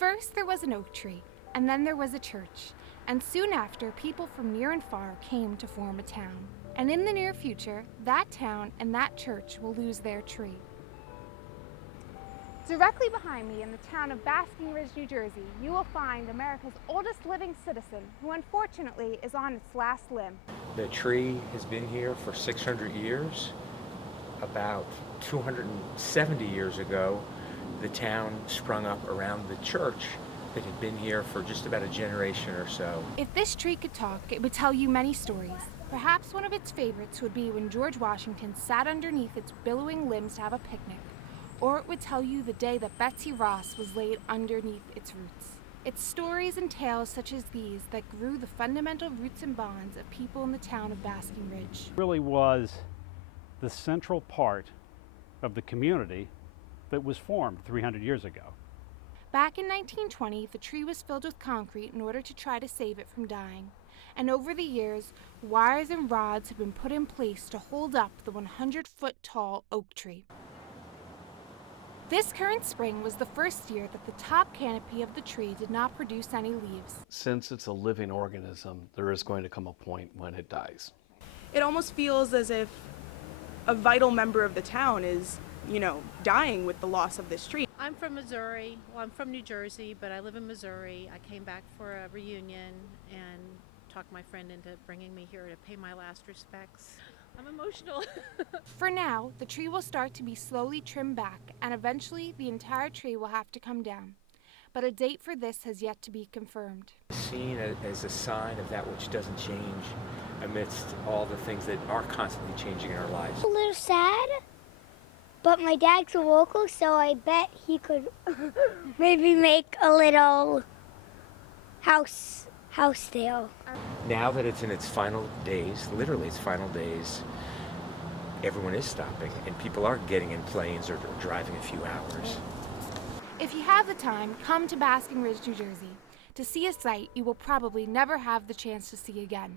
First there was an oak tree, and then there was a church, and soon after people from near and far came to form a town. And in the near future, that town and that church will lose their tree. Directly behind me in the town of Basking Ridge, New Jersey, you will find America's oldest living citizen, who unfortunately is on its last limb. The tree has been here for 600 years. About 270 years ago, the town sprung up around the church that had been here for just about a generation or so. If this tree could talk, it would tell you many stories. Perhaps one of its favorites would be when George Washington sat underneath its billowing limbs to have a picnic. Or it would tell you the day that Betsy Ross was laid underneath its roots. It's stories and tales such as these that grew the fundamental roots and bonds of people in the town of Basking Ridge. It really was the central part of the community that was formed 300 years ago. Back in 1920, the tree was filled with concrete in order to try to save it from dying. And over the years, wires and rods have been put in place to hold up the 100-foot tall oak tree. This current spring was the first year that the top canopy of the tree did not produce any leaves. Since it's a living organism, there is going to come a point when it dies. It almost feels as if a vital member of the town is, dying with the loss of this tree. I'm from Missouri. Well, I'm from New Jersey, but I live in Missouri. I came back for a reunion and talked my friend into bringing me here to pay my last respects. I'm emotional. For now, the tree will start to be slowly trimmed back, and eventually the entire tree will have to come down. But a date for this has yet to be confirmed. Seen as a sign of that which doesn't change amidst all the things that are constantly changing in our lives. A little sad, but my dad's a local, so I bet he could maybe make a little house there. Now that it's in its final days, literally its final days, everyone is stopping and people are getting in planes or driving a few hours. If you have the time, come to Basking Ridge, New Jersey, to see a sight you will probably never have the chance to see again.